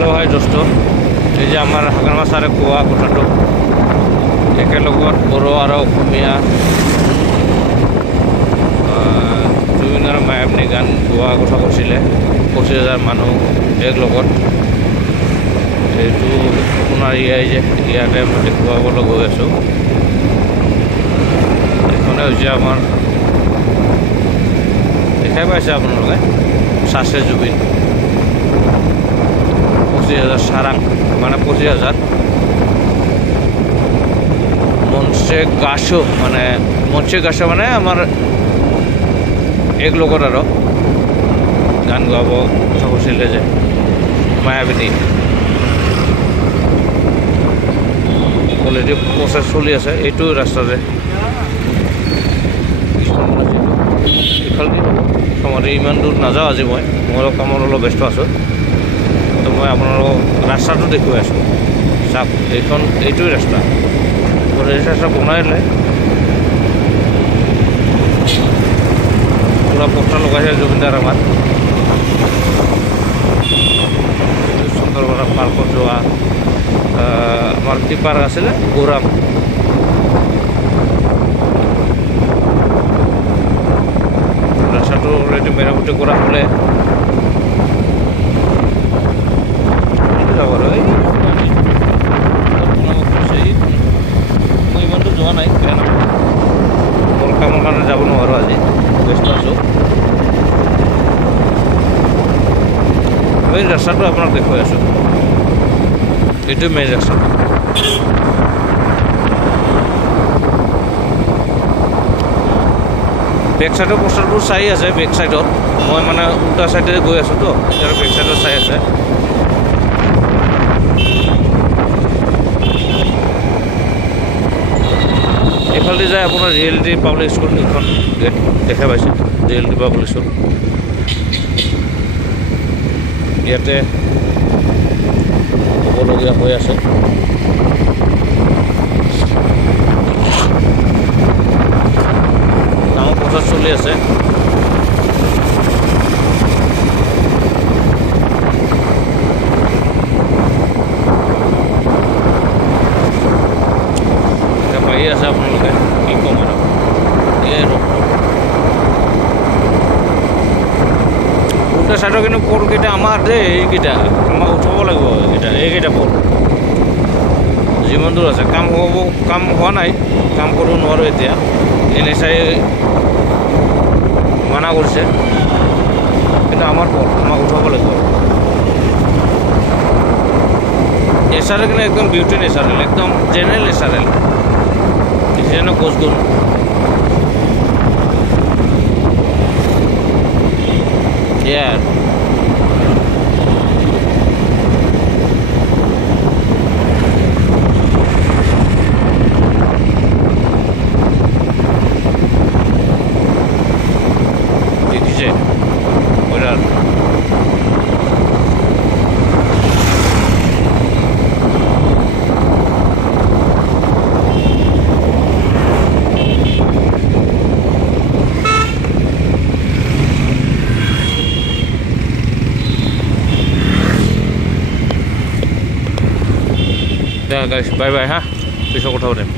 Hello' হাই দোস্ত, এই যে আমাৰ হাগামা ছাৰে কোৱা কথাটো একেলগত বড়ো আৰু অসমীয়া জুবিন আৰু মায়াবনী গান গোৱা কথা কৈছিলে 25,000 মানুহ এক লগত। এইটো আপোনাৰ ইয়াতে মই দেখুৱাবলৈ গৈ আছোঁ। এইখনে হৈছে আমাৰ, দেখাই পাইছে আপোনালোকে, চাচে জুবিন 25,000 সাৰাং মানে 25,000 মঞ্চে গাছো মানে আমাৰ এক লগত আৰু গান গাব কথা কৈছিলে যে মায়াবনী। অলৰেডি প্ৰচেছ চলি আছে এইটো ৰাস্তাতে। ইফালেদি হ'ব সমাধি, ইমান দূৰ নাযাওঁ আজি মই অলপ কামত অলপ ব্যস্ত আছোঁ। তো মই আপোনালোকক ৰাস্তাটো দেখুৱাই আছোঁ। চাওক, এইটোৱে ৰাস্তা ৰাস্তা বনাইলে পুৰা পথা লগাইছে জুবিনদাৰ আমাৰ। সুন্দৰবনৰ পাৰ্কত যোৱা আমাৰ কি পাৰ্ক আছিলে, গৌৰাম, ৰাস্তাটো অলৰেডি মেৰামতি কৰা হ'লে যাব আৰু মই ইমানটো যোৱা নাই, বেয়া নাপাওঁ, মোৰ কামৰ কাৰণে যাব নোৱাৰোঁ, আজি ব্যস্ত আছোঁ। মেইন ৰাস্তাটো আপোনাক দেখুৱাই আছোঁ, এইটো মেইন ৰাস্তা। বেক চাইডৰ পোষ্টাৰবোৰ চাই আছে, বেক চাইডত মই মানে উল্টা চাইডে গৈ আছোঁ তো, আৰু বেক চাইডত চাই আছে। এইফালে যায় আপোনাৰ ৰিয়েলিটি পাব্লিক স্কুল, এইখন গেট দেখা পাইছে, ৰিয়েলিটি পাব্লিক স্কুল। ইয়াতে হ'বলগীয়া হৈ আছে। ডাঙৰ প্ৰচাৰ চলি আছে। পাই আছে আপোনালোকে, কি ক'ম আৰু এই উল্টা চাইডৰ কিন্তু পলকেইটা আমাৰ দেই, এইকেইটা আমাৰ উঠাব লাগিব, এইকেইটা পল যিমান দূৰ আছে। কাম হোৱা নাই, কাম কৰিব নোৱাৰোঁ এতিয়া, এনে চাই মানা কৰিছে, কিন্তু আমাৰ পল আমাক উঠাব লাগিব। নেচাৰেল কিন্তু একদম বিউটি নেচাৰেল, একদম জেনেৰেল নেচাৰেল, যেন গছ গছ ইয়াৰ দেখিছে ওইটাৰ গাইস, বাই বাই, হ্যাঁ, পিছৰ কথা পাতিম।